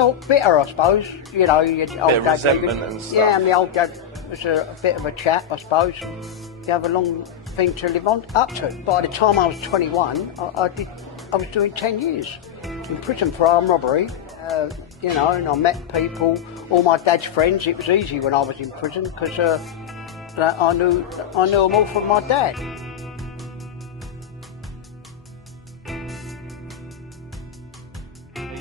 felt bitter, I suppose. You know, your old bit of dad. resentment and stuff. Yeah, and the old dad was a bit of a chap, I suppose. You have a long thing to live on up to. By the time I was 21, I was doing 10 years in prison for armed robbery. You know, and I met people, all my dad's friends. It was easy when I was in prison because I knew them all from my dad.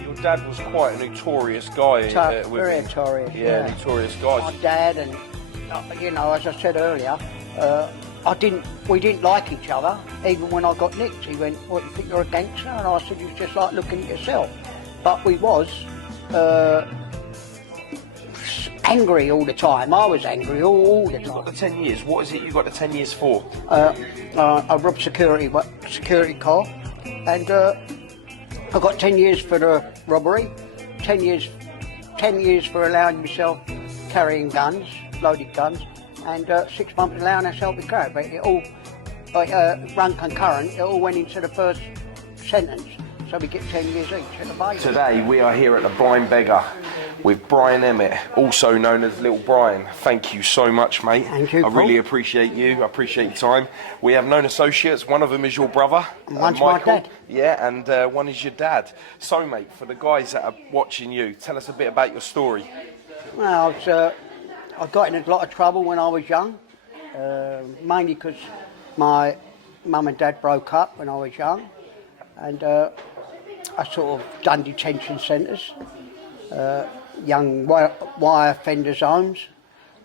Your dad was quite a notorious guy. Very notorious. Yeah, notorious guy. My dad, and you know, as I said earlier, we didn't like each other. Even when I got nicked, he went, "What, you think you're a gangster?" And I said, "You just like looking at yourself." But we was angry all the time. I was angry all the time. You got the 10 years. What is it you got the 10 years for? I robbed security car, and I got 10 years for the robbery, 10 years for allowing myself carrying guns, loaded guns, and 6 months allowing myself to carry. But it all run concurrent. It all went into the first sentence. So we get 10 years each at the base. Today we are here at the Blind Beggar with Brian Emmett, also known as Little Brian. Thank you so much, mate. Thank you, I really appreciate you. I appreciate your time. We have known associates. One of them is your brother, one's Michael. my dad. Yeah, and one is your dad. So, mate, for the guys that are watching you, tell us a bit about your story. Well, I got in a lot of trouble when I was young, mainly because my mum and dad broke up when I was young, and I sort of done detention centres, young wire offenders homes,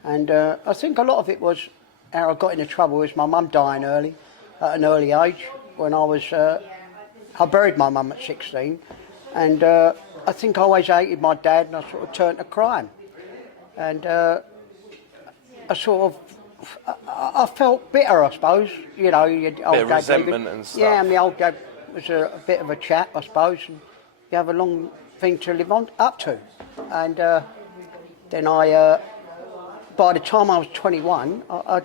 and I think a lot of it was how I got into trouble was my mum dying early, at an early age. When I buried my mum at 16, and I think I always hated my dad, and I sort of turned to crime, and I felt bitter, I suppose. You know, your old bit of dad. resentment and stuff. Yeah, and the old dad was a bit of a chap, I suppose, and you have a long thing to live on up to. And then by the time I was 21, I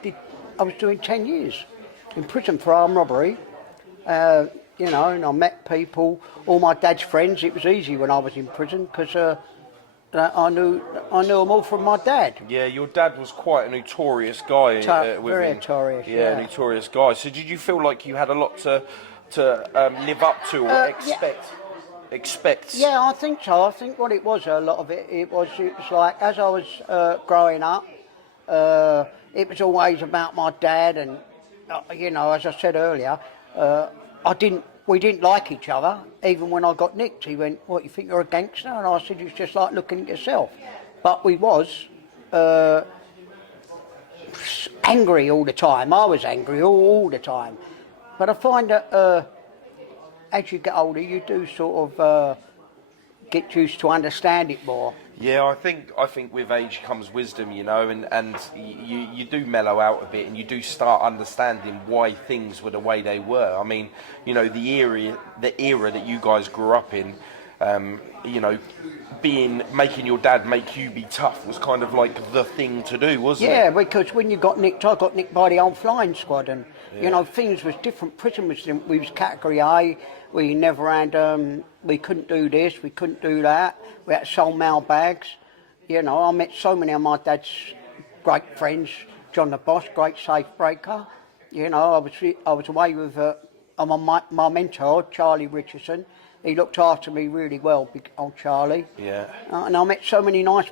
was doing 10 years in prison for armed robbery. You know, and I met people, all my dad's friends. It was easy when I was in prison because I knew them all from my dad. Yeah, your dad was quite a notorious guy. Very notorious. Yeah, notorious guy. So did you feel like you had a lot to live up to or expect? Yeah, I think so. I think what it was, a lot of it was like as I was growing up, it was always about my dad, and you know, as I said earlier, we didn't like each other. Even when I got nicked, he went, "What, you think you're a gangster?" And I said, "You just like looking at yourself." But we was angry all the time. I was angry all the time. But I find that as you get older, you do sort of get used to understand it more. Yeah, I think with age comes wisdom, you know, and you do mellow out a bit, and you do start understanding why things were the way they were. I mean, you know, the era that you guys grew up in, you know, making your dad make you be tough was kind of like the thing to do, wasn't it? Yeah, because when you got nicked, I got nicked by the old flying squad, and you know, things was different. Prison was different. We was category A. We never had. We couldn't do this. We couldn't do that. We had sold mail bags. You know, I met so many of my dad's great friends. John the Boss, great safe breaker. You know, I was away with my mentor, Charlie Richardson. He looked after me really well, big old Charlie. Yeah. And I met so many nice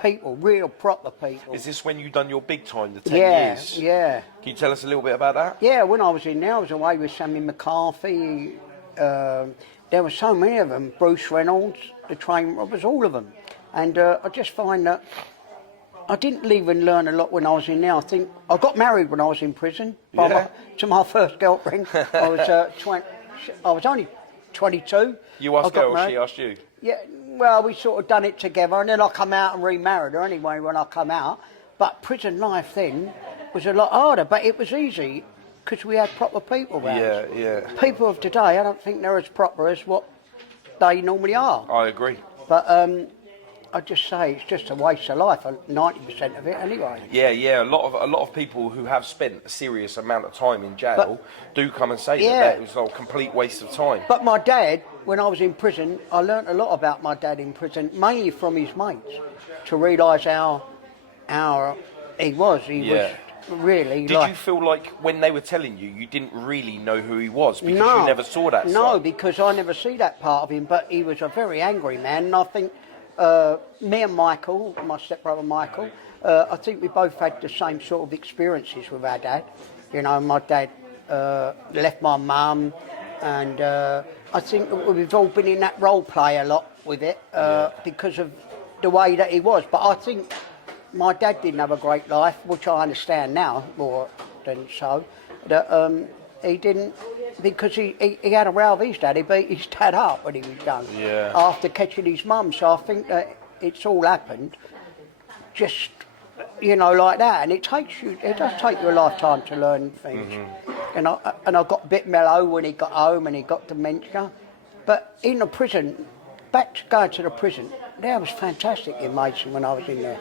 people, real proper people. Is this when you done your big time, the 10 years? Yeah. Can you tell us a little bit about that? Yeah, when I was in there, I was away with Sammy McCarthy. There were so many of them. Bruce Reynolds, the train robbers, all of them. And I just find that I didn't even learn a lot when I was in there. I think I got married when I was in prison to my first girlfriend. I was only 22. You asked her or she asked you? Yeah, well, we sort of done it together, and then I come out and remarried her anyway when I come out. But prison life then was a lot harder, but it was easy because we had proper people around. Yeah. People of today, I don't think they're as proper as what they normally are. I agree. But I just say it's just a waste of life, 90% of it anyway. Yeah. A lot of people who have spent a serious amount of time in jail do come and say that it was a complete waste of time. But my dad when I was in prison, I learnt a lot about my dad in prison, mainly from his mates, to realise how he was. He was really. Did you feel like when they were telling you, you didn't really know who he was because you never saw that side? No, because I never see that part of him. But he was a very angry man, and I think me and Michael, my stepbrother Michael, I think we both had the same sort of experiences with our dad. You know, my dad left my mum, and I think we've all been in that role play a lot with it because of the way that he was. But I think my dad didn't have a great life, which I understand now more than so. That he didn't, because he had a row with his dad. He beat his dad up when he was young after catching his mum. So I think that it's all happened just, you know, like that. And it does take you a lifetime to learn things. And I got a bit mellow when he got home and he got dementia. But in the prison, going to the prison, there was fantastic in Mason when I was in there.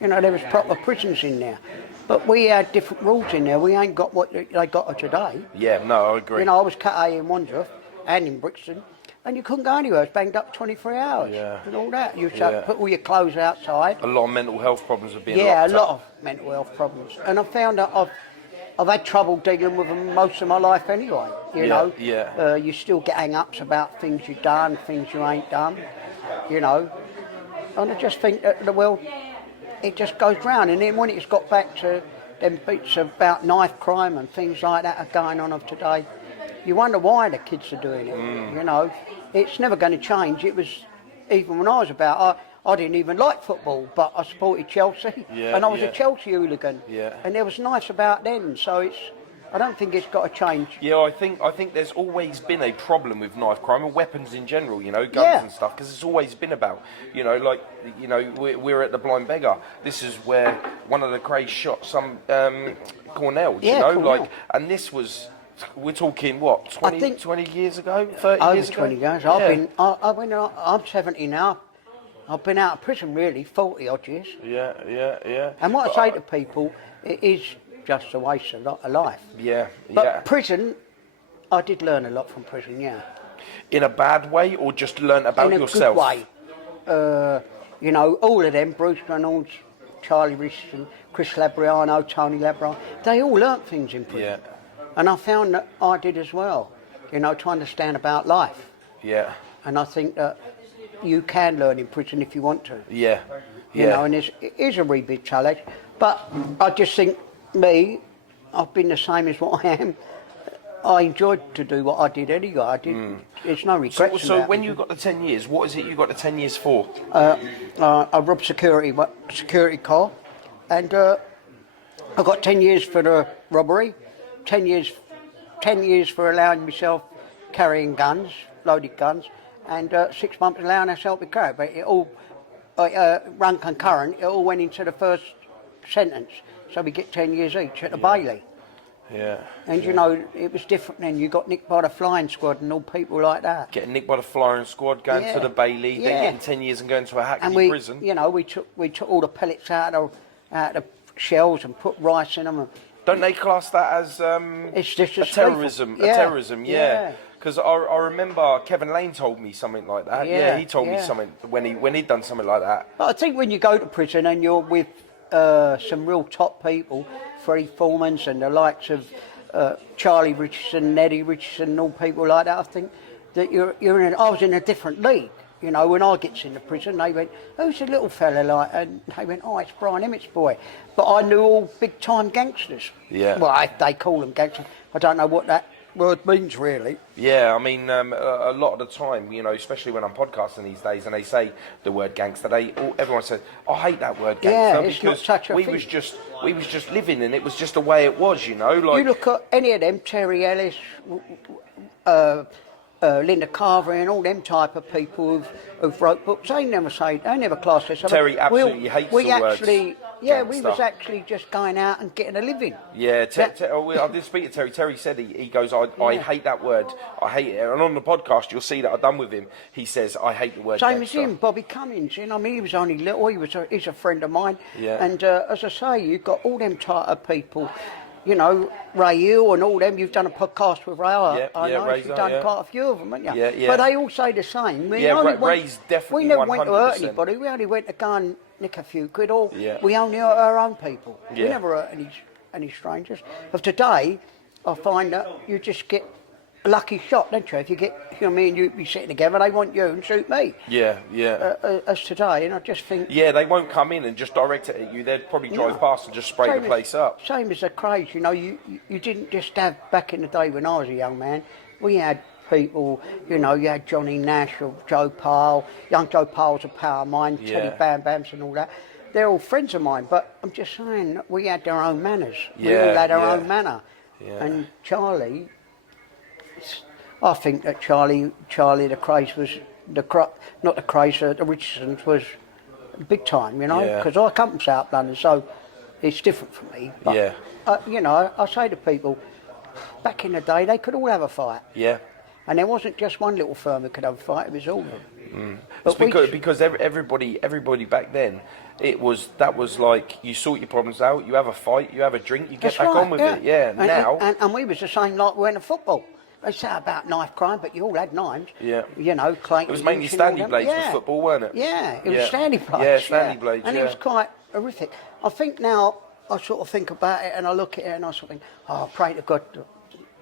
You know, there was proper prisons in there. But we had different rules in there. We ain't got what they got today. Yeah, no, I agree. You know, I was Cat A in Wandsworth and in Brixton, and you couldn't go anywhere. It was banged up 23 hours and all that. You had to put all your clothes outside. A lot of mental health problems have been locked a lot up. of mental health problems. And I found that I've had trouble dealing with them most of my life anyway. You know, you still get hang-ups about things you've done, things you ain't done. You know, and I just think that the world, it just goes round. And then when it's got back to them bits about knife crime and things like that are going on of today, you wonder why the kids are doing it. You know, it's never going to change. It was, even when I was about, I didn't even like football, but I supported Chelsea, and I was a Chelsea hooligan. And there was knives about then, so I don't think it's got to change. Yeah, I think there's always been a problem with knife crime and weapons in general, you know, guns and stuff, because it's always been about, you know, like, you know, we're at the Blind Beggar. This is where one of the Greys shot some Cornells, you know, Cornell. like, and this was, we're talking, what, 20 years ago, 30 years ago? Over 20 years. I'm 70 now. I've been out of prison, really, 40 odd years. Yeah. And what I say to people, it is just a waste of a life. But prison, I did learn a lot from prison, In a bad way, or just learn about yourself? In a good way. You know, all of them, Bruce Reynolds, Charlie Richardson, Chris Labriano, Tony Labriano, they all learnt things in prison. And I found that I did as well, you know, to understand about life. And I think that you can learn in prison if you want to. You know, and it is a really big challenge. But I just think, I've been the same as what I am. I enjoyed to do what I did anyway. It's no regrets. So when you got the 10 years, what is it you got the 10 years for? I robbed security car, and I got 10 years for the robbery, 10 years for allowing myself carrying guns, loaded guns, and 6 months allowing myself to carry. But it all run concurrent. It all went into the first sentence. So we get 10 years each at the Bailey. And you know, it was different then. You got nicked by the flying squad and all people like that. Getting nicked by the flying squad, going to the Bailey, then getting 10 years and going to a Hackney prison. You know, we took all the pellets out of the shells and put rice in them. Don't they class that as it's just a terrorism? Because I remember Kevin Lane told me something like that. He told me something when he'd done something like that. But I think when you go to prison and you're with some real top people, Freddie Foreman's and the likes of Charlie Richardson, Eddie Richardson, all people like that, I think that I was in a different league. You know, when I gets into prison, they went, "Who's the little fella like?" And they went, "Oh, it's Brian Emmett's boy." But I knew all big-time gangsters. Well, they call them gangsters. I don't know what that word means, really. I mean, a lot of the time, you know, especially when I'm podcasting these days, and they say the word gangster, everyone says, "I hate that word gangster," it's because not such a we thing. was just living, and it was just the way it was, you know. Like, you look at any of them, Terry Ellis, Linda Carver, and all them type of people who've wrote books. They never class themselves. Terry absolutely hates the words. We was actually just going out and getting a living. I did speak to Terry. Terry said he goes, I hate that word. I hate it. And on the podcast, you'll see that I've done with him. He says, I hate the word Same gangster. as him, Bobby Cummins. You know, I mean, he was only little. He's a friend of mine. And as I say, you've got all them type of people. you know, Ray Hill and all them. You've done a podcast with Ray. I know Ray's you've done quite a few of them, haven't you? Yeah, yeah. But they all say the same. Ray's definitely 100%. We never went to hurt anybody. We only went to go and nick a few quid, or we only hurt our own people. We never hurt any strangers. But today, I find that you just get a lucky shot, don't you? If you get, you know, me and you be sitting together, they want you and shoot me. As today, and I just think... Yeah, they won't come in and just direct it at you. They'd probably drive past and just spray the place up. Same as the craze, you know, you didn't just have, back in the day when I was a young man, we had people, you know, you had Johnny Nash or Joe Pyle. Young Joe Pyle's a pal of mine, Teddy Bam Bams and all that. They're all friends of mine, but I'm just saying that we had our own manners. We all had our own manner. And Charlie... I think that Charlie the craze was not the craze. The Richardsons was big time, you know, because I come from South London, so it's different for me. But, you know, I say to people, back in the day, they could all have a fight. Yeah. And there wasn't just one little firm who could have a fight; it was all of them. It's because everybody back then, that was like you sort your problems out, you have a fight, you have a drink, you get back on with it. Yeah. And we was the same like we went to football. They say about knife crime, but you all had knives. Yeah. You know, Clayton. It was mainly Stanley blades with football, weren't it? Yeah, it was Stanley blades. Yeah, Stanley blades. And it was quite horrific. I think now I sort of think about it and I look at it and I sort of think, oh, I pray to God that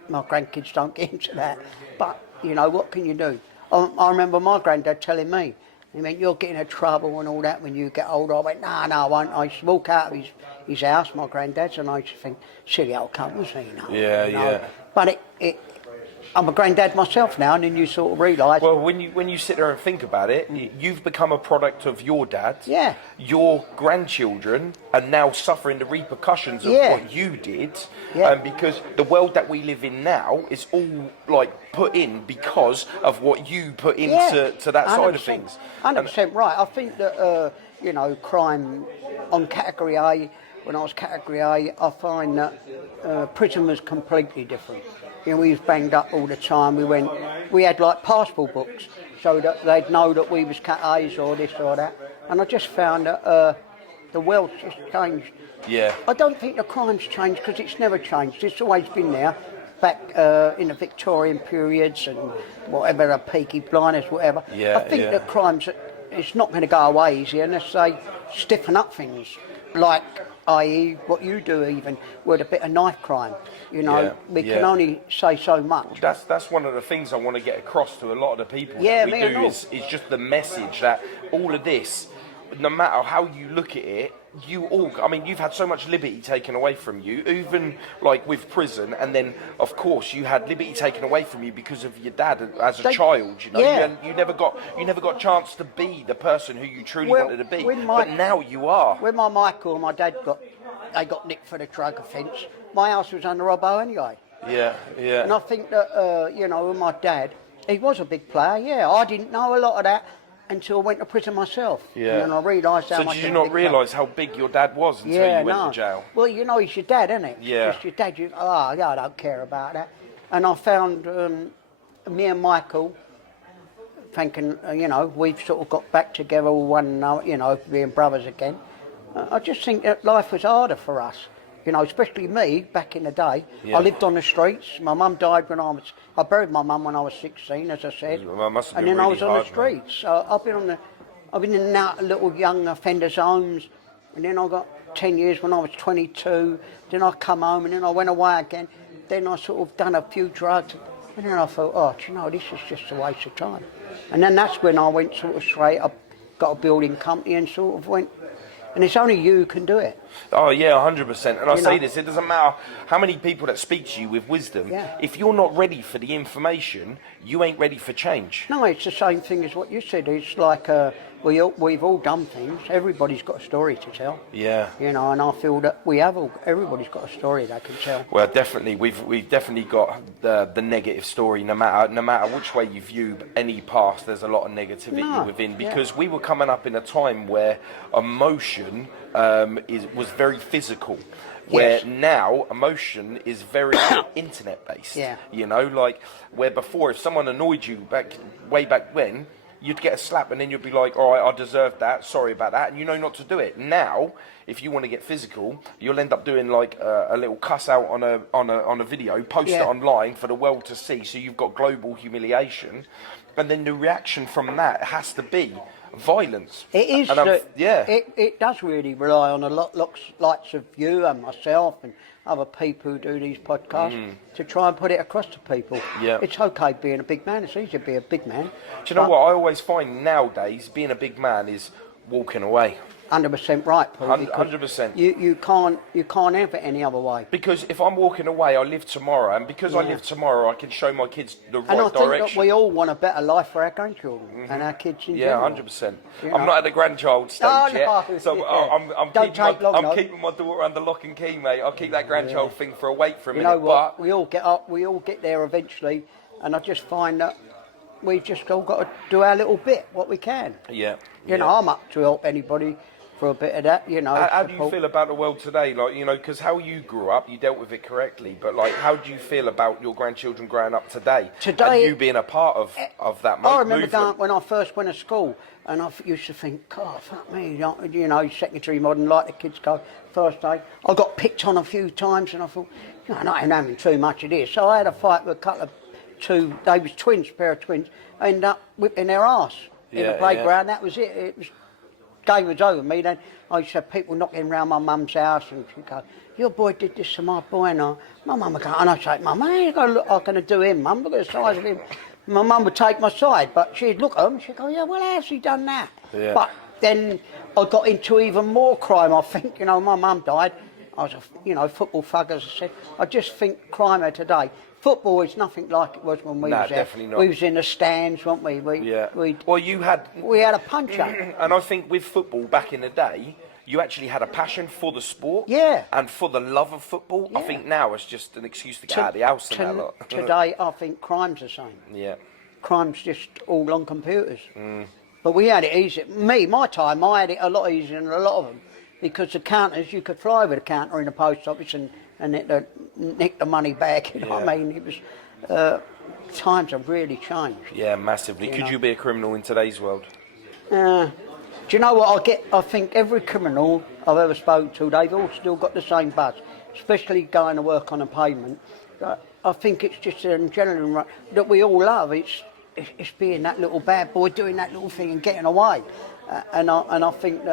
my grandkids don't get into that. But you know, what can you do? I remember my granddad telling me, he went, you're getting in trouble and all that when you get older. I went, no, I won't. I used to walk out of his house, my granddad's, and I used to think, silly old cunt, was he? You know? But I'm a granddad myself now, and then you sort of realise... Well, when you sit there and think about it, you've become a product of your dad. Yeah. Your grandchildren are now suffering the repercussions of what you did. Yeah. Because the world that we live in now is all, like, put in because of what you put into that side of things. 100% right. I think that, you know, crime on Category A, when I was Category A, I find that prison was completely different. You know, we was banged up all the time. We had like passport books, so that they'd know that we was Cat A's or this or that. And I just found that the world's just changed. Yeah. I don't think the crime's changed because it's never changed. It's always been there, back in the Victorian periods and whatever, the Peaky Blinders, whatever. Yeah. I think that crime's, it's not going to go away easy unless they stiffen up things, like, i.e. what you do even with a bit of knife crime. You know, we can only say so much. That's one of the things I want to get across to a lot of the people. Yeah, that we do is just the message that all of this, no matter how you look at it, you've had so much liberty taken away from you, even like with prison, and then of course you had liberty taken away from you because of your dad as a child. You know, you never got a chance to be the person who you truly wanted to be. But now you are. When my Michael and my dad got nicked for the drug offence, my house was under Robbo anyway. Yeah. And I think that you know, with my dad, he was a big player. Yeah, I didn't know a lot of that until I went to prison myself. Yeah. And then I realised how much... So did you not realise how big your dad was until you went to jail? Well, you know, he's your dad, isn't it? Yeah. It's your dad. I don't care about that. And I found me and Michael thinking, you know, we've sort of got back together one another, you know, being brothers again. I just think that life was harder for us. You know, especially me, back in the day. Yeah. I lived on the streets. My mum died when I buried my mum when I was 16, as I said. Well, must have and been then really I was on hard, the streets. So I've been in and out of little young offenders' homes. And then I got 10 years when I was 22. Then I come home and then I went away again. Then I sort of done a few drugs. And then I thought, oh, do you know, this is just a waste of time. And then that's when I went sort of straight up, got a building company and sort of went. And it's only you who can do it. Oh, yeah, 100%. And I say this, it doesn't matter how many people that speak to you with wisdom. Yeah. If you're not ready for the information, you ain't ready for change. No, it's the same thing as what you said. It's like we've all done things. Everybody's got a story to tell. Yeah. You know, and I feel that everybody's got a story they can tell. Well, definitely. We've definitely got the negative story. No matter which way you view any past, there's a lot of negativity within. Because we were coming up in a time where emotion was very physical, where now emotion is very internet based. Yeah. You know, like where before if someone annoyed you way back when, you'd get a slap and then you'd be like, all right, I deserved that, sorry about that, and you know not to do it. Now, if you want to get physical, you'll end up doing like a little cuss out on a video, post it online for the world to see, so you've got global humiliation, and then the reaction from that has to be violence. It is. It does really rely on a lot likes of you and myself and other people who do these podcasts to try and put it across to people. Yeah. It's okay being a big man. It's easy to be a big man. Do you know what I always find nowadays? Being a big man is walking away. 100% right, Paul. 100%. You can't have it any other way. Because if I'm walking away, I live tomorrow, and because I live tomorrow, I can show my kids the right direction. And I think that we all want a better life for our grandchildren and our kids in general. 100%. I'm not at the grandchild stage yet, so I'm keeping my daughter under lock and key, mate. I'll keep that grandchild thing for a wait for a minute. You know what? But we all get up. We all get there eventually, and I just find that we've just all got to do our little bit, what we can. Yeah. You know, I'm up to help anybody for a bit of that, you know. How do you feel about the world today? Like, you know, because how you grew up, you dealt with it correctly, but like, how do you feel about your grandchildren growing up today? And you being a part of that movement? I remember when I first went to school, and I used to think, God, fuck me, you know, secondary modern, like the kids go, first day. I got picked on a few times, and I thought, you know, I ain't having too much of this. So I had a fight with a couple of they was twins, pair of twins. I ended up whipping their ass in the playground. That was it. It was game was over me. Then I used to have people knocking around my mum's house, and she'd go, "Your boy did this to my boy," and my mum would go, and I'd say, "Mum, I ain't gonna do him, Mum. Look at the size of him." My mum would take my side, but she'd look at him. She'd go, "Yeah, well, how's he done that?" Yeah. But then I got into even more crime. I think, you know, my mum died. I was a football thug, as I said. I just think crime of today. Football is nothing like it was when we was there. Definitely not. We was in the stands, weren't we? We had a puncher. And I think with football back in the day, you actually had a passion for the sport. Yeah. And for the love of football. Yeah. I think now it's just an excuse to get out of the house and that lot. Today, I think crime's the same. Yeah. Crime's just all on computers. But we had it easy. My time, I had it a lot easier than a lot of them. Because the counters, you could fly with a counter in the post office and nick the money back, you know what I mean? It was, times have really changed. Yeah, massively. Could you be a criminal in today's world? Do you know what I think every criminal I've ever spoken to, they've all still got the same buzz, especially going to work on a pavement. I think it's just in general that we all love. It's being that little bad boy, doing that little thing and getting away. And I think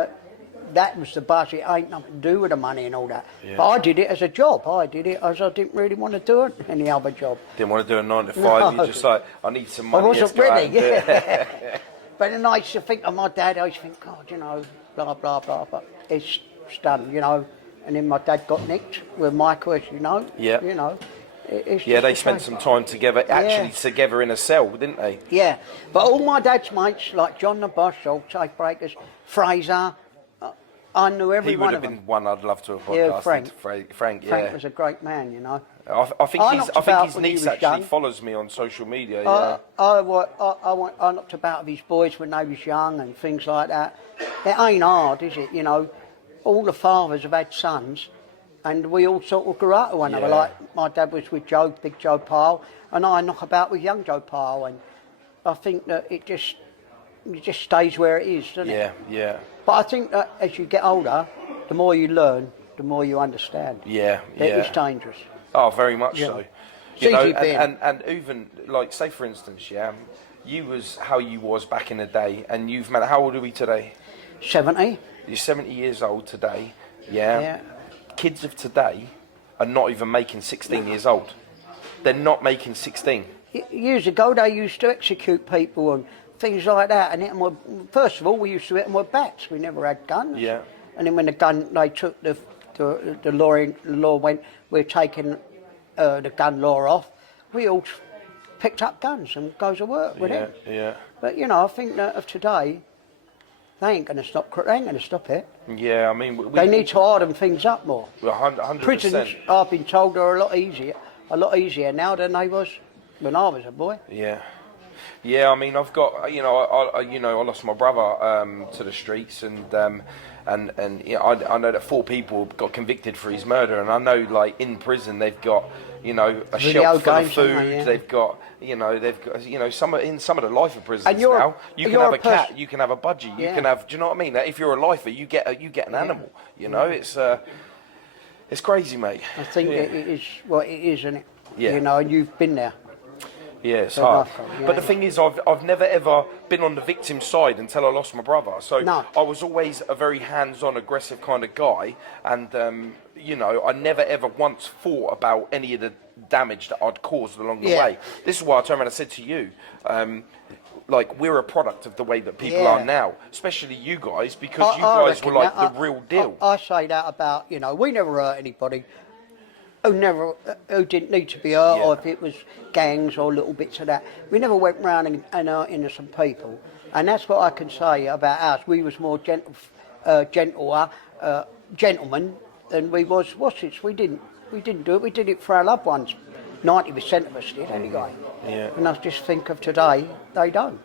that was the buzz. It ain't nothing to do with the money and all that. Yeah. But I did it as a job. I did it as I didn't really want to do any other job. Didn't want to do a 9 to 5. You're just like, I need some money. I wasn't ready. Yeah. But then I used to think of my dad. I used to think, God, you know, blah blah blah. But it's done, you know. And then my dad got nicked with Michael, as you know. Yeah. You know. They spent some time together, together in a cell, didn't they? Yeah. But all my dad's mates, like John the Boss, old Safe Breakers, Fraser. I knew every one of them. He would have been one I'd love to have podcasted. Yeah, Frank, Frank was a great man, you know. I think his niece actually follows me on social media. Yeah. I knocked about with his boys when they was young and things like that. It ain't hard, is it? You know, all the fathers have had sons, and we all sort of grew up with one another. Like my dad was with Big Joe Pyle, and I knock about with young Joe Pyle, and I think that it just stays where it is, doesn't it? Yeah, yeah. But I think that as you get older, the more you learn, the more you understand. Yeah, It's dangerous. Oh, very much so. You know, and even, like, say for instance, you was how you was back in the day, and you've met, how old are we today? 70. You're 70 years old today, yeah. Kids of today are not even making 16 years old. They're not making 16. Years ago, they used to execute people and things like that, and first of all, we used to hit them with bats. We never had guns. Yeah. And then when they took the law went, we're taking the gun law off. We all picked up guns and goes to work with it. Yeah. But you know, I think that of today, they ain't going to stop. They ain't going to stop it. Yeah, I mean, they need to harden things up more. 100%. Prisons, I've been told, are a lot easier now than they was when I was a boy. Yeah. Yeah, I mean, I've got, I lost my brother to the streets, and I know that 4 people got convicted for his murder, and I know, like, in prison they've got, you know, a Video shelf full of games, food. haven't they? Yeah. They've got, you know, in some of the lifer prisons And you're- now, you can you're have a a cat, you can have a budgie, you Yeah. can have. Do you know what I mean? If you're a lifer, you get an animal. You know, it's crazy, mate. I think it is what it is, isn't it? Yeah. You know, and you've been there. Yeah, it's So hard. nothing, yeah. But the thing is, I've never ever been on the victim's side until I lost my brother. So No. I was always a very hands-on, aggressive kind of guy, and you know, I never ever once thought about any of the damage that I'd caused along the Yeah. way. This is why I turned around and said to you, like, we're a product of the way that people Yeah. are now, especially you guys, because you I guys were reckon like that. the real deal. I say that about, you know, we never hurt anybody who didn't need to be hurt, Yeah. or if it was gangs or little bits of that. We never went round and hurt innocent people. And that's what I can say about us. We was more gentlemen than we was what's We didn't do it. We did it for our loved ones. 90% of us did anyway. Yeah. And I just think of today, they don't.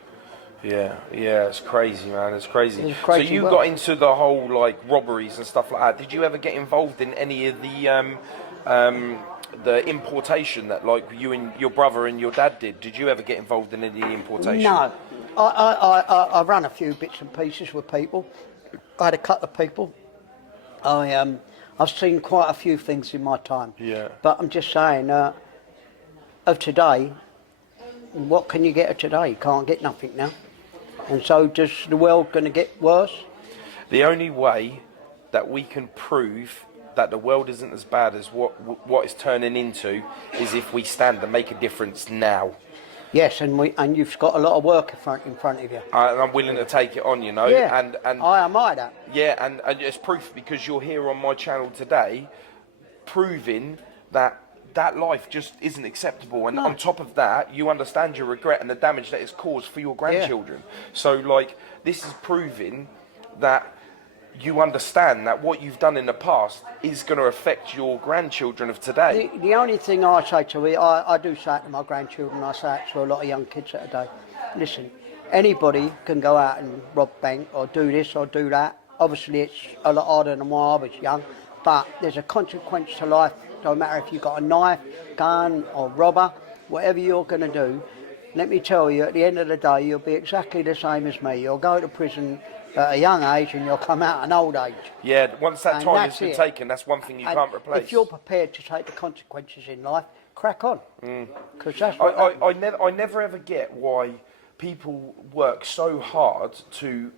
Yeah, it's crazy, man. It's crazy. It's crazy So you world. got into the whole like robberies and stuff like that. Did you ever get involved in any of the importation that like you and your brother and your dad did? Did you ever get involved in any importation? No. I ran a few bits and pieces with people. I had a couple of people. I've seen quite a few things in my time. Yeah. But I'm just saying, of today, what can you get of today? You can't get nothing now. And so does the world going to get worse? The only way that we can prove that the world isn't as bad as what it's turning into is if we stand and make a difference now. Yes, and you've got a lot of work in front of you. And I'm willing to take it on, you know. Yeah, And I admire that. yeah, and it's proof because you're here on my channel today, proving that life just isn't acceptable. And on top of that, you understand your regret and the damage that it's caused for your grandchildren. So, like, this is proving that you understand that what you've done in the past is going to affect your grandchildren of today. The only thing I say to it, I do say it to my grandchildren, I say it to a lot of young kids at a day. Listen, anybody can go out and rob bank or do this or do that. Obviously it's a lot harder than when I was young, but there's a consequence to life. No matter if you've got a knife, gun or robber, whatever you're going to do, let me tell you, at the end of the day, you'll be exactly the same as me. You'll go to prison at a young age and you'll come out at an old age. Yeah, once that And time has that's been it. taken, that's one thing you And can't replace. if you're prepared to take the consequences in life, crack on. Because that's I never ever get why people work so hard to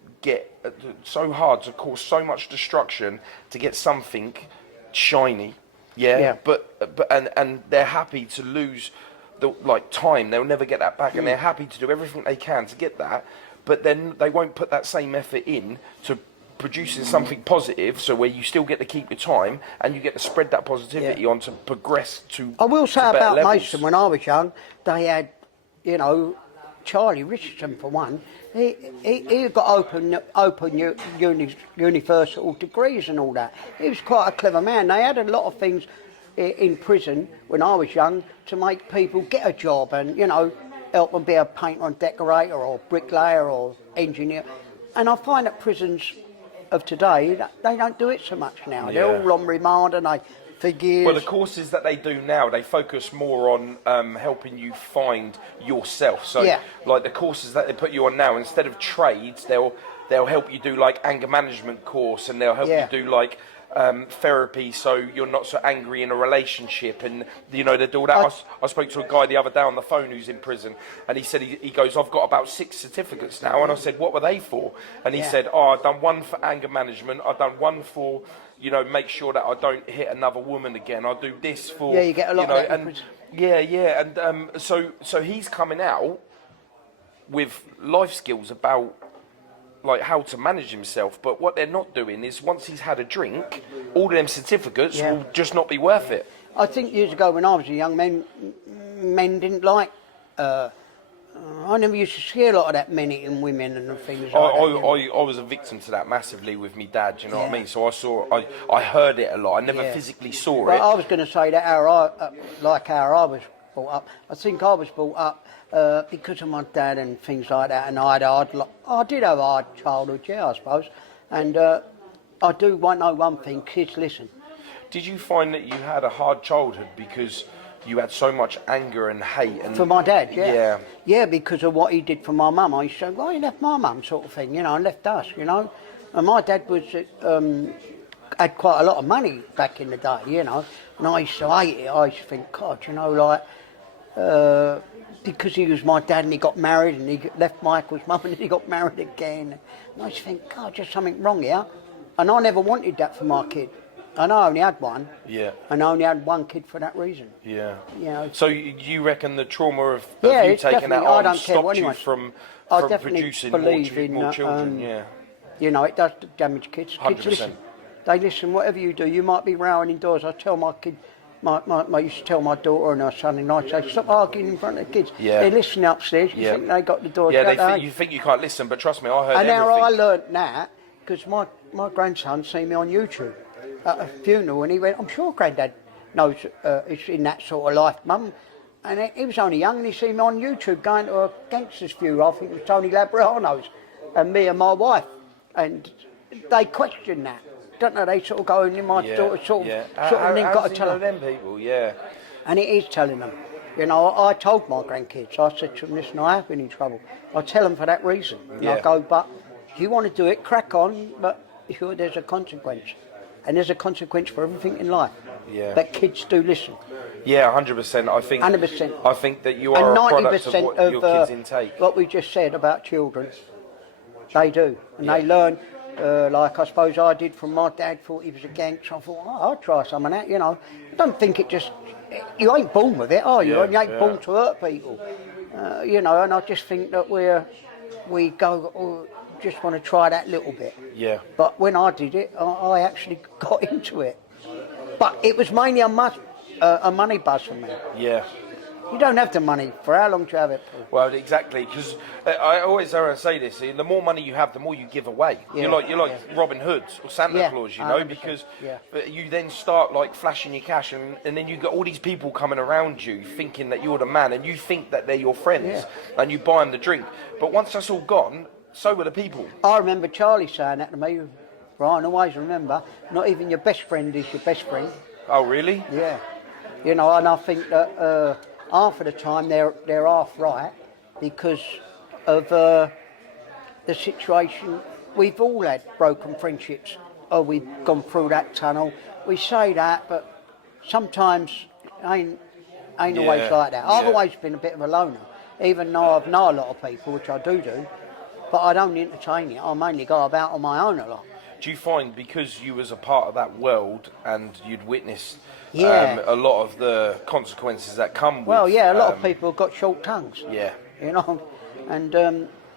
cause so much destruction to get something shiny. Yeah. But they're happy to lose the time. They'll never get that back, and they're happy to do everything they can to get that. But then they won't put that same effort in to producing something positive, so where you still get to keep your time and you get to spread that positivity on to progress to. I will say to better about levels. Mason, when I was young, they had, you know, Charlie Richardson for one. He got open universal degrees and all that. He was quite a clever man. They had a lot of things in prison when I was young to make people get a job and, you know, help them be a painter and decorator or bricklayer or engineer. And I find that prisons of today, they don't do it so much now. Yeah. They're all on remand and they for years. Well, the courses that they do now, they focus more on helping you find yourself. So, like the courses that they put you on now, instead of trades, they'll help you do like anger management course, and they'll help you do like therapy, so you're not so angry in a relationship, and you know they do all that. I spoke to a guy the other day on the phone who's in prison, and he said he goes, I've got about 6 certificates now, and I said, what were they for? And he said, I've done one for anger management, I've done one for, you know, make sure that I don't hit another woman again. I'll do this for, you get a lot you know, of that in and prison. so he's coming out with life skills about like how to manage himself, but what they're not doing is once he's had a drink, all of them certificates will just not be worth it. I think years ago when I was a young man, men didn't like. I never used to see a lot of that men eating women and things like that. I was a victim to that massively with me dad. You know what I mean? So I heard it a lot. I never physically saw But it. I was going to say that how I was brought up. I think I was brought up because of my dad and things like that, and I did have a hard childhood, I suppose. And I do know one thing: kids listen. Did you find that you had a hard childhood because you had so much anger and hate. And for my dad, yeah. Yeah. Yeah, because of what he did for my mum. I used to say, why you left my mum, sort of thing, you know, and left us, you know. And my dad was had quite a lot of money back in the day, you know. And I used to hate it. I used to think, God, you know, like, because he was my dad and he got married and he left Michael's mum and he got married again. And I used to think, God, there's something wrong here. And I never wanted that for my kid. And I only had one. Yeah. And I only had one kid for that reason. Yeah. You know. So you reckon the trauma of Yeah, you it's taking that definitely- I on don't care stopped what you anyone- from I definitely producing believe in, more children? Yeah. You know, it does damage kids. 100%. Kids listen. They listen, whatever you do. You might be rowing indoors. I tell my kid, I used to tell my daughter and her son, and I say, stop arguing in front of the kids. Yeah. They're listening upstairs. You Yeah. think they got the door Yeah, shut. you think you can't listen, but trust me, I heard And now everything. I learnt that because my grandson seen me on YouTube at a funeral, and he went, I'm sure Granddad knows it's in that sort of life, Mum. And he was only young, and he seen me on YouTube going to a gangster's funeral. I think it was Tony Labriano's, and me and my wife. And they questioned that. Don't know, they sort of go in my daughter sort of then got to tell know them people, yeah. And it is telling them. You know, I told my grandkids, I said to them, listen, I have been in trouble. I tell them for that reason. And I go, but if you want to do it, crack on, but sure, there's a consequence. And there's a consequence for everything in life. Yeah. But kids do listen. Yeah, 100%. I think 100%. I think that you are And a product 90% of what your kids intake. what we just said about children, they do. And they learn, like I suppose I did from my dad, thought he was a gangster. I thought, oh, I'll try some of that, you know. I don't think it just, you ain't born with it, are you? Yeah, And you ain't born to hurt people. You know, and I just think that we go, oh, just want to try that little bit. Yeah. But when I did it, I actually got into it. But it was mainly a money buzz for me. Yeah. You don't have the money. For how long do you have it for? Well, exactly, because I always say this: the more money you have, the more you give away. Yeah, You're like Robin Hood or Santa Claus, you know, 100%, because yeah. you then start like flashing your cash, and then you get all these people coming around you, thinking that you're the man, and you think that they're your friends, and you buy them the drink. But once that's all gone, so are the people. I remember Charlie saying that to me. Brian, always remember, not even your best friend is your best friend. Oh, really? Yeah. You know, and I think that half of the time they're half right because of the situation. We've all had broken friendships. Oh, we've gone through that tunnel. We say that, but sometimes ain't always like that. I've always been a bit of a loner, even though I've known a lot of people, which I do, but I don't entertain it. I mainly go about on my own a lot. Do you find because you was a part of that world and you'd witnessed a lot of the consequences that come with... Well, yeah, a lot of people have got short tongues. Yeah. You know, and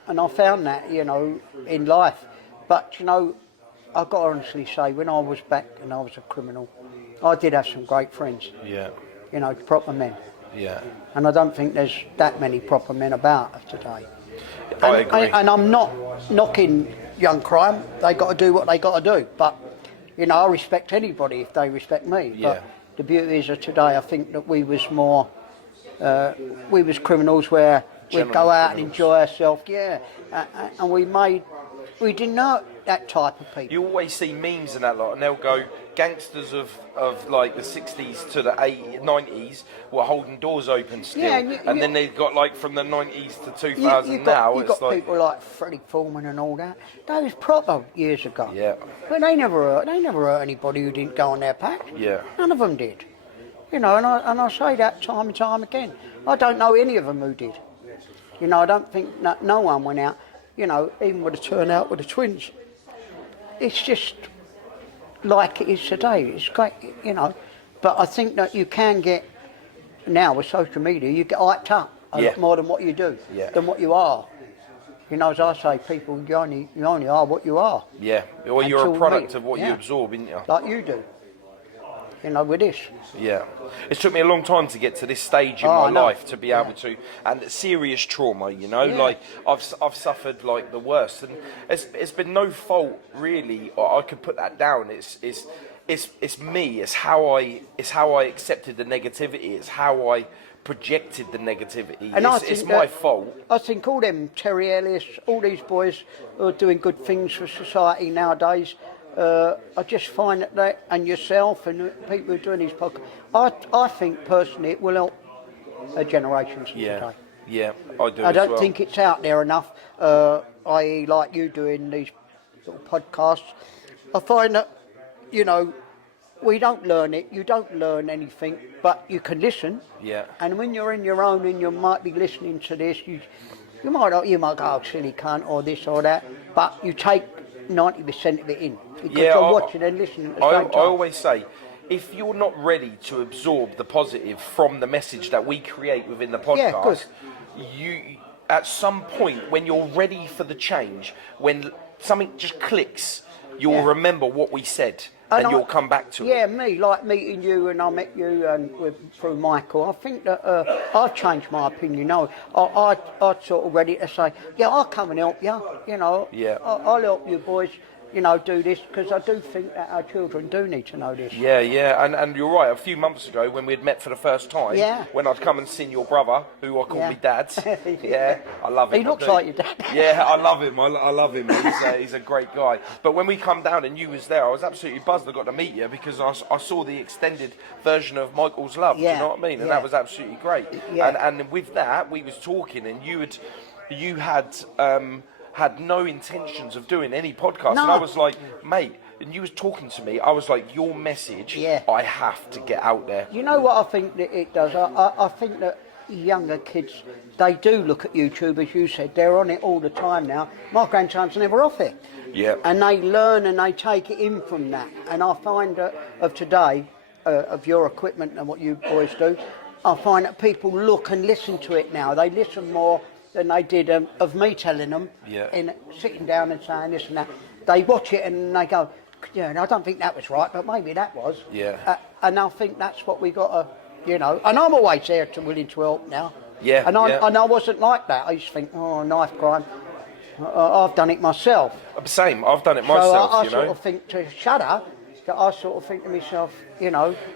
I found that, you know, in life. But, you know, I've got to honestly say, when I was back and I was a criminal, I did have some great friends. Yeah. You know, proper men. Yeah. And I don't think there's that many proper men about today. I agree. And I'm not knocking young crime. They got to do what they got to do. But, you know, I respect anybody if they respect me. Yeah. But the beauty is that today I think that we was more, we was criminals where we'd go out and enjoy ourselves, and we didn't know that type of people. You always see memes and that lot, and they'll go, gangsters of like the 60s to the 80s, 90s were holding doors open still. Yeah, and then they've got like from the 90s to 2000 now. You've got people like Freddie Foreman and all that. That was proper years ago. Yeah. But they never hurt anybody who didn't go on their patch. Yeah. None of them did. You know, and I say that time and time again. I don't know any of them who did. You know, I don't think no one went out, you know, even with a turnout with the twins. It's just like it is today. It's great, you know. But I think that you can get, now with social media, you get hyped up a lot more than what you do, than what you are. You know, as I say, people, you only are what you are. Yeah, well, you're a product of what you absorb, isn't you? Like you do. You know, with this. Yeah. It took me a long time to get to this stage in my life to be able to, and serious trauma, you know, like I've suffered like the worst, and it's been no fault really, or I could put that down. It's me. It's how I accepted the negativity. It's how I projected the negativity. And it's my fault. I think all them Terry Ellis, all these boys who are doing good things for society nowadays, I just find that they, and yourself and people who are doing these podcasts, I think personally it will help generations today. Yeah, I do. I don't as well. think it's out there enough, i.e. like you doing these sort of podcasts. I find that, you know, we don't learn it, you don't learn anything, but you can listen. Yeah. And when you're in your own and you might be listening to this, you might go, oh, silly cunt, or this or that, but you take 90% of it in, because you're watching and listening at the same time. I always say, if you're not ready to absorb the positive from the message that we create within the podcast, you, at some point when you're ready for the change, when something just clicks, you'll remember what we said. And you'll come back to it. Yeah, me, like meeting you, and I met you and through Michael. I think that I've changed my opinion. No, I sort of ready to say, yeah, I'll come and help you. You know, I'll help you boys. You know, do this, because I do think that our children do need to know this. Yeah, and you're right. A few months ago, when we had met for the first time, when I'd come and seen your brother, who I call me Dad. I love him. He looks like your dad. Yeah, I love him. I love him. He's a great guy. But when we come down and you was there, I was absolutely buzzed I got to meet you, because I saw the extended version of Michael's Love. Do you know what I mean? And that was absolutely great. And with that, we was talking, and you had no intentions of doing any podcast. No. And I was like, mate, and you was talking to me, I was like, your message, I have to get out there. You know what I think that it does? I think that younger kids, they do look at YouTube, as you said, they're on it all the time now. My grandson's never off it. Yeah. And they learn and they take it in from that. And I find that of today, of your equipment and what you boys do, I find that people look and listen to it now. They listen more than they did of me telling them, in sitting down and saying this and that. They watch it and they go, yeah, and I don't think that was right, but maybe that was. Yeah. And I think that's what we got to, you know. And I'm always there willing to help now. Yeah. And I wasn't like that. I used to think, oh, knife crime. I've done it myself. Same. I've done it myself. So I sort of think to shudder. That I sort of think to myself,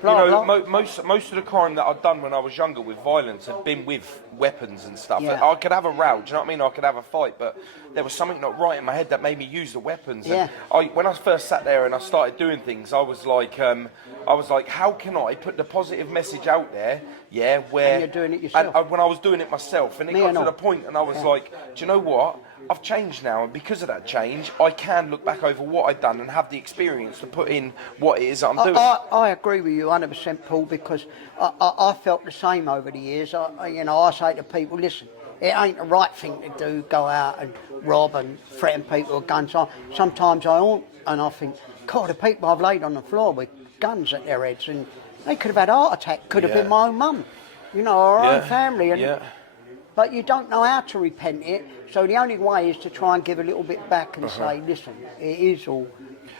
blah. Most of the crime that I'd done when I was younger with violence had been with weapons and stuff. Yeah. I could have a row, do you know what I mean? I could have a fight, but there was something not right in my head that made me use the weapons. Yeah. And when I first sat there and I started doing things, I was like, how can I put the positive message out there? Yeah, where and you're doing it yourself. And when I was doing it myself, and it got to the point, and I was like, do you know what? I've changed now, and because of that change, I can look back over what I've done and have the experience to put in what it is that I'm doing. I agree with you 100%, Paul, because I felt the same over the years. I say to people, listen, it ain't the right thing to do, go out and rob and threaten people with guns. Sometimes I haunt and I think, God, the people I've laid on the floor with guns at their heads, and they could have had a heart attack, could have been my own mum, our own family. And, but you don't know how to repent it, so the only way is to try and give a little bit back and say, listen, it is all.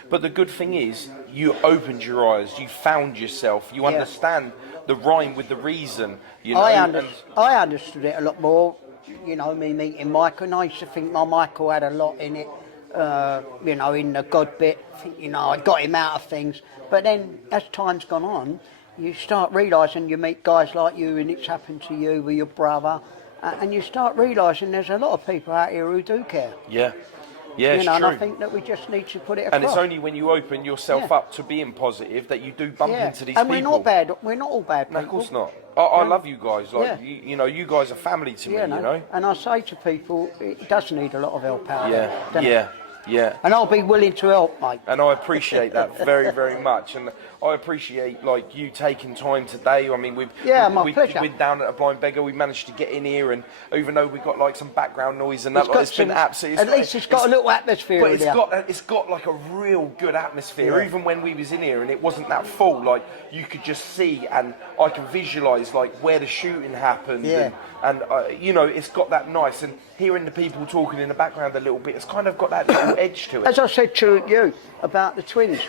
But the good thing is, you opened your eyes, you found yourself, you understand the rhyme with the reason. I understood it a lot more, me meeting Michael, and I used to think my Michael had a lot in it, in the God bit, I got him out of things. But then, as time's gone on, you start realising you meet guys like you, and it's happened to you with your brother, and you start realising there's a lot of people out here who do care. Yeah, it's true. And I think that we just need to put it across. And it's only when you open yourself up to being positive that you do bump into these and people. And we're not all bad people. No, of course not. I love you guys. Like, you guys are family to me, And I say to people, it does need a lot of help out there. Yeah. And I'll be willing to help, mate. And I appreciate that very, very much. And I appreciate you taking time today. I mean, my pleasure. We're down at a Blind Beggar. We managed to get in here, and even though we've got some background noise and it's been absolutely. At least it's got a little atmosphere. But it's got like a real good atmosphere. Yeah. Even when we was in here and it wasn't that full, you could just see, and I can visualise where the shooting happened. Yeah. And it's got that nice, and hearing the people talking in the background a little bit, it's kind of got that little edge to it. As I said to you about the twins,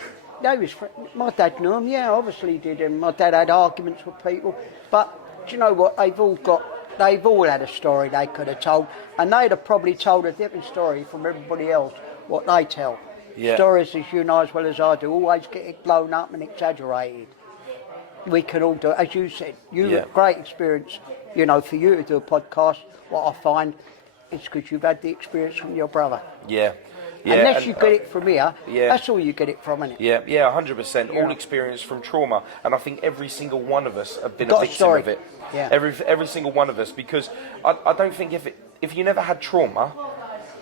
my dad knew them, obviously he did, and my dad had arguments with people, but do you know what, they've all had a story they could have told, and they'd have probably told a different story from everybody else, what they tell. Yeah. Stories, as you know as well as I do, always get blown up and exaggerated. We can all do it. As you said, great experience, for you to do a podcast. What I find is because you've had the experience from your brother. Yeah. Yeah, Unless you get it from here, yeah. that's all you get it from, innit? Yeah, 100%. All experience from trauma, and I think every single one of us have been a Got a victim story. of it. Yeah. Every single one of us, because I don't think if you never had trauma,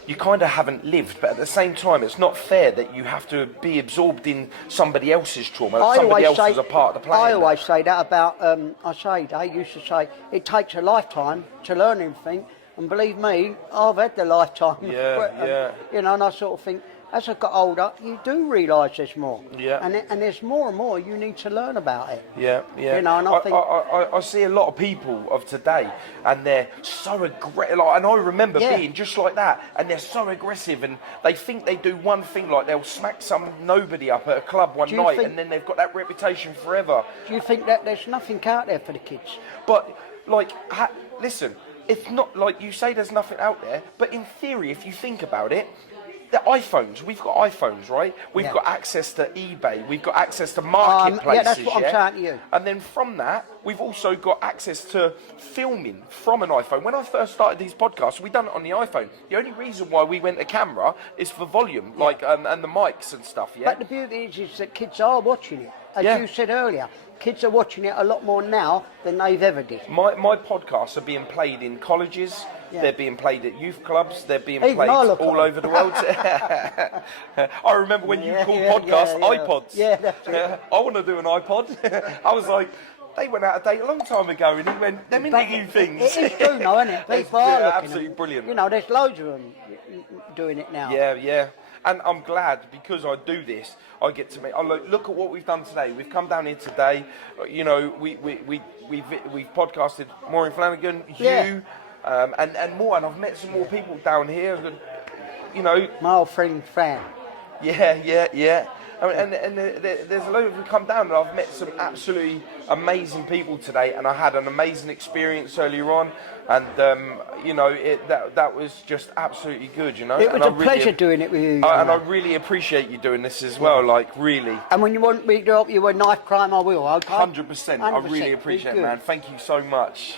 you kind of haven't lived. But at the same time, it's not fair that you have to be absorbed in somebody else's trauma. Somebody else is a part of the plan. I always say that about. They used to say it takes a lifetime to learn anything. And believe me, I've had the lifetime. Yeah. You know, and I sort of think, as I got older, you do realise there's more. Yeah. And there's more and more you need to learn about it. Yeah. You know, and I think... I see a lot of people of today, and they're so aggressive. Like, and I remember being just like that, and they're so aggressive, and they think they do one thing, like they'll smack some nobody up at a club one night, and then they've got that reputation forever. Do you think that there's nothing out there for the kids? But, like, listen... It's not like you say there's nothing out there, but in theory, if you think about it, the iPhones, we've got iPhones, right? We've got access to eBay, we've got access to marketplaces, yeah, that's what I'm saying to you. And then from that, we've also got access to filming from an iPhone. When I first started these podcasts, we done it on the iPhone. The only reason why we went to camera is for volume, like and the mics and stuff. Yeah. But the beauty is that kids are watching it, as you said earlier. Kids are watching it a lot more now than they've ever did. My podcasts are being played in colleges, they're being played at youth clubs, they're being Even played all over the world. I remember when you called podcasts iPods. Yeah, that's it. I want to do an iPod. I was like, they went out of date a long time ago, and he went, them interview things. It is true now, isn't it? People are looking absolutely brilliant. You know, there's loads of them doing it now. Yeah. And I'm glad, because I do this, I get to make. Look at what we've done today. We've come down here today. You know, we've podcasted Maureen Flanagan, you, and more. And I've met some more people down here. You know, my old friend Fran. Yeah. And there's a load of them come down, and I've met some absolutely amazing people today, and I had an amazing experience earlier on, and you know, that was just absolutely good, you know. It was a pleasure doing it with you. And I really appreciate you doing this as well, like really. And when you want me to help you with knife crime, I will. Okay. 100%. I really appreciate it, man. Thank you so much.